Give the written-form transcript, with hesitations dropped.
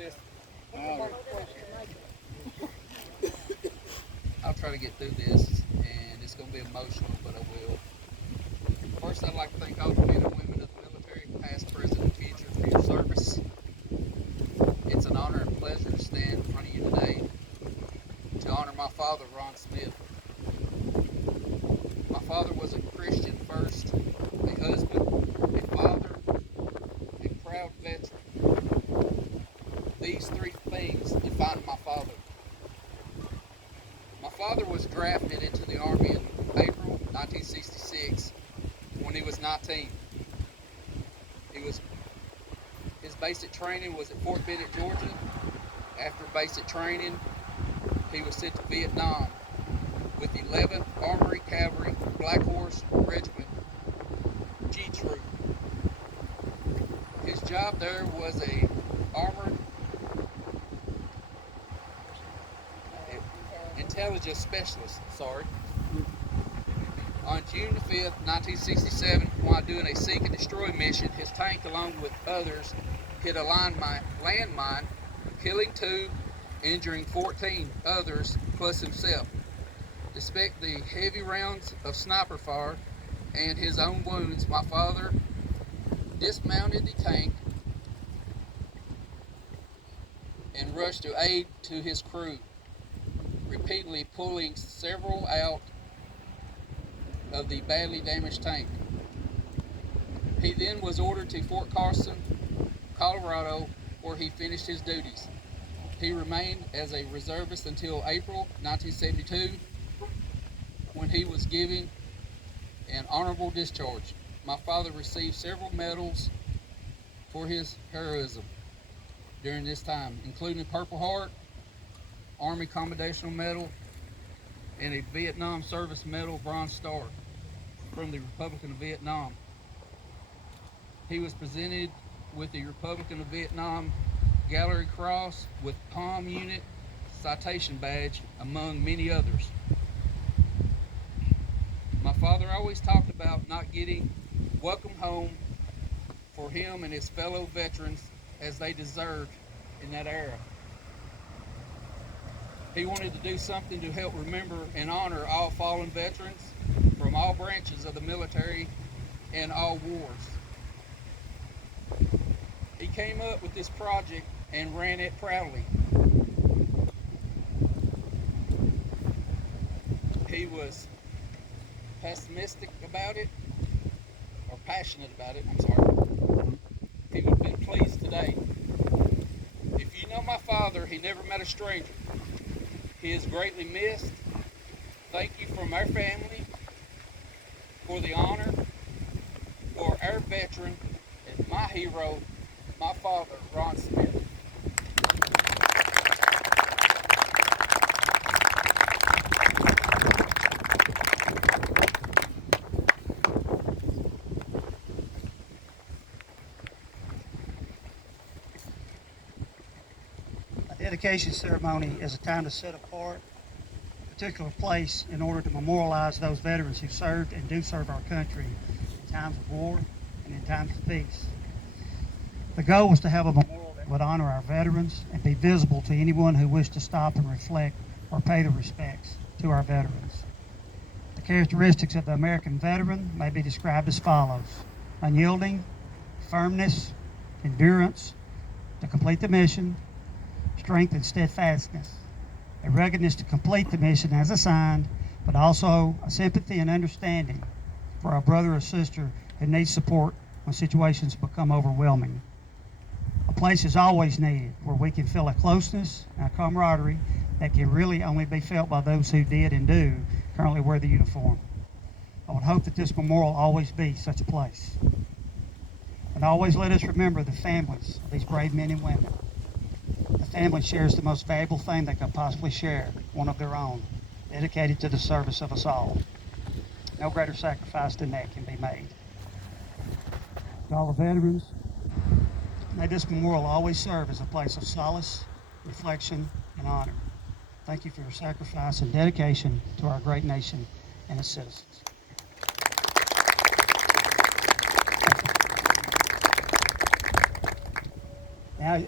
this. I'll try to get through this, and it's going to be emotional, but I will. First, I'd like to thank all the men and women of the military, past, present, and future, for your service. It's an honor and pleasure to stand in front of you today to honor my father, Ron Smith. My father was a Christian first, a husband, a father, a proud veteran. These three things define my father. My father was drafted into the Army in April 1966 when he was 19. His basic training was at Fort Benning, Georgia. After basic training, he was sent to Vietnam with the 11th Armory Cavalry Black Horse Regiment, G Troop. His job there was a armored intelligence specialist. On June the 5th, 1967, while doing a seek and destroy mission, his tank, along with others, hit a landmine, killing 2, injuring 14 others, plus himself. Despite the heavy rounds of sniper fire and his own wounds, my father dismounted the tank and rushed to aid to his crew, repeatedly pulling several out of the badly damaged tank. He then was ordered to Fort Carson, Colorado, where he finished his duties. He remained as a reservist until April 1972, when he was given an honorable discharge. My father received several medals for his heroism during this time, including Purple Heart, Army Commendation Medal, and a Vietnam Service Medal Bronze Star from the Republic of Vietnam. He was presented with the Republic of Vietnam Gallery Cross with Palm Unit Citation Badge, among many others. My father always talked about not getting welcome home for him and his fellow veterans as they deserved in that era. He wanted to do something to help remember and honor all fallen veterans from all branches of the military and all wars. He came up with this project and ran it proudly. He was pessimistic about it, or passionate about it, I'm sorry. He would have been pleased today. If you know my father, he never met a stranger. He is greatly missed. Thank you from our family for the honor for our veteran and my hero, my father, Ron Smith. A dedication ceremony is a time to set apart a particular place in order to memorialize those veterans who served and do serve our country in times of war and in times of peace. The goal was to have a memorial that would honor our veterans and be visible to anyone who wished to stop and reflect or pay the respects to our veterans. The characteristics of the American veteran may be described as follows: unyielding, firmness, endurance to complete the mission, strength and steadfastness, a ruggedness to complete the mission as assigned, but also a sympathy and understanding for our brother or sister who needs support when situations become overwhelming. A place is always needed where we can feel a closeness and a camaraderie that can really only be felt by those who did and do currently wear the uniform. I would hope that this memorial always be such a place. And always let us remember the families of these brave men and women. The family shares the most valuable thing they could possibly share, one of their own, dedicated to the service of us all. No greater sacrifice than that can be made. To all the veterans, may this memorial always serve as a place of solace, reflection, and honor. Thank you for your sacrifice and dedication to our great nation and its citizens. Now,